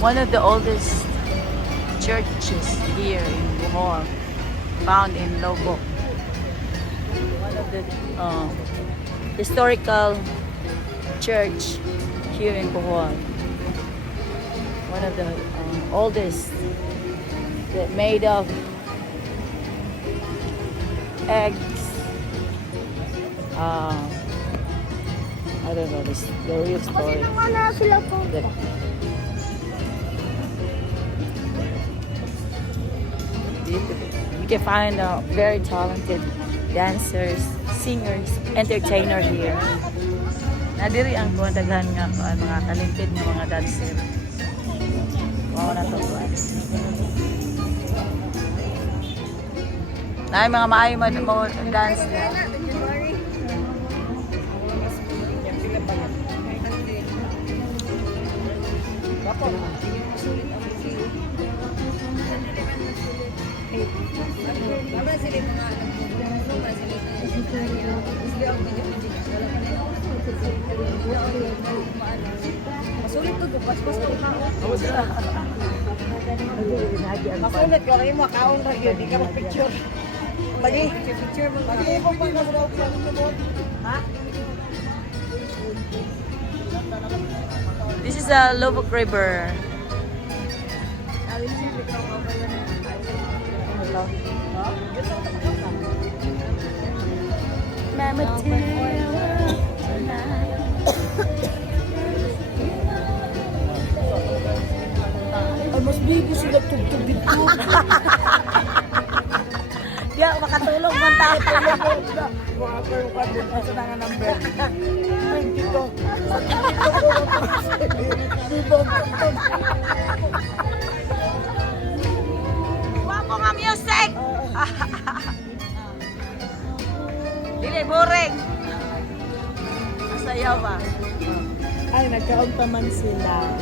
One of the oldest churches here in Bohol, found in Lobo. One of the historical church here in Bohol. One of the oldest, that made of eggs. I don't know the real story. That, you can find very talented dancers, singers, entertainer here. Nadiri ang kuwantagan nga mga talented nga mga dancer. Wow na to guys. Ay mga maayo mo dance na. Masulit to, pas-pas to ka. Masulit ka rin, makaon na yun, di ka mag-picture. Picture mo. Mag-iipong pa na sa loob mo. Ha? This is a Lubbock River. Mama Mas bigo sila tugtog dito. Ya, makatulong man tayo. Makakaroon ka din sa nga number. 22. Wapo nga music! Dili, boring. Masayaw ba? Ay, nagkaunta man sila.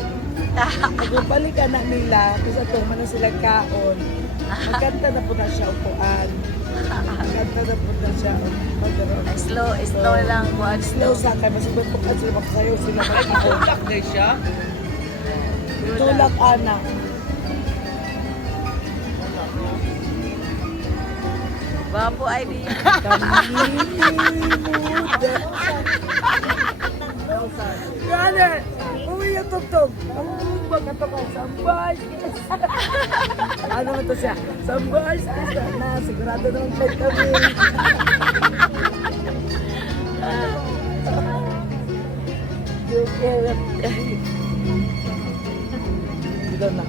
Nagbalik ka na nila, kasi ito man na sila kaon. Magkanta na po na siya upuan. Magkanta na po na siya magkaroon. Slow lang po. Slow sa akin, mas ibutukan sila magsayaw sila magkaroon. Tulak na siya. Tulak ana. Wapo idea. Gane! Umiyak tugtog! Ang umbag na ito ka, sambay! Ano mo ito siya? Sambay! Na, sigurado naman kayo kami. Dito na.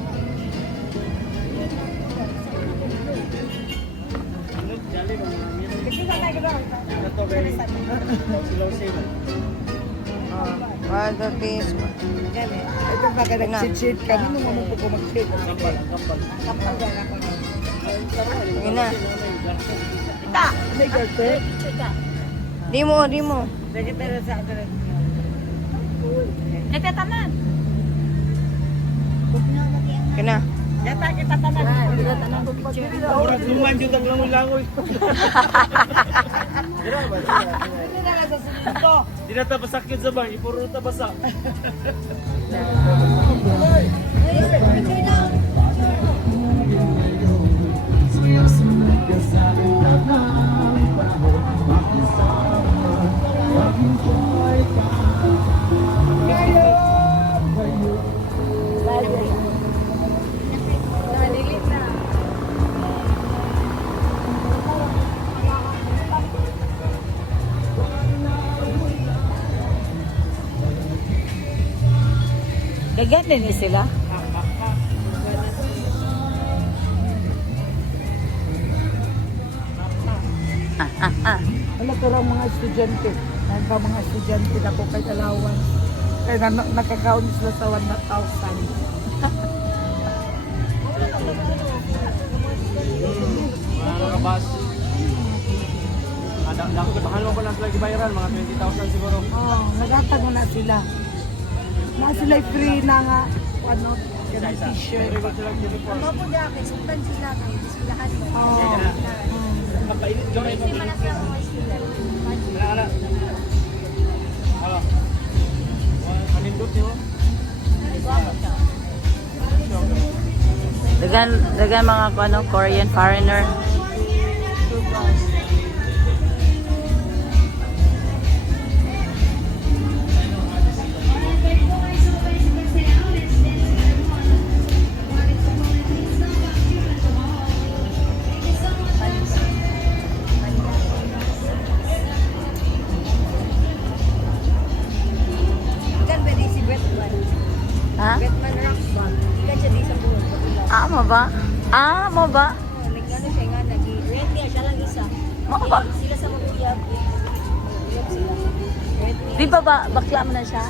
Ito baka nag-cheat kami nung mamupo ko mag-cheat. Kapal dyan ako. Ina. Kita! May girlfriend? Di mo. Pwede pero sa akin. Nagtatanan. Kena. Yata kita tanan. Nagtatanan ko picture. Orang luman juga langoy-langoy. Hindi na lang sa sunod ko. Di na tapasakit sa bang, ipuro tabasa. Gagat din sila. Ano ko lang mga estudyante. Ngayon pa mga estudyante na ko kay Dalawan. Kaya nakakaon sila sa 1,000. Mga kabas. Mahal mo pa lang sila gibayaran, mga 20,000 siguro. Oo, naghatag na sila. Na sila free na nga. Ano? Ganang t-shirt. Pero sila uniform. Opo niya, kay sultan sila, kay silahan mo. Oo. Magpainit ka rin. Hindi man na sila mga student. Ala. Manindot niyo. dagan mga ano, Korean foreigner. Ikan pwede si Batman. Ha? Batman rock ba? Ikan siya di sa buhok. Mo ba? Mo ba? Nagano siya nga, nag-red niya, siya lang isa. Mo ba? Sila sa mag-uyab. Uyab sila. Red niya. Di ba bakla mo na siya?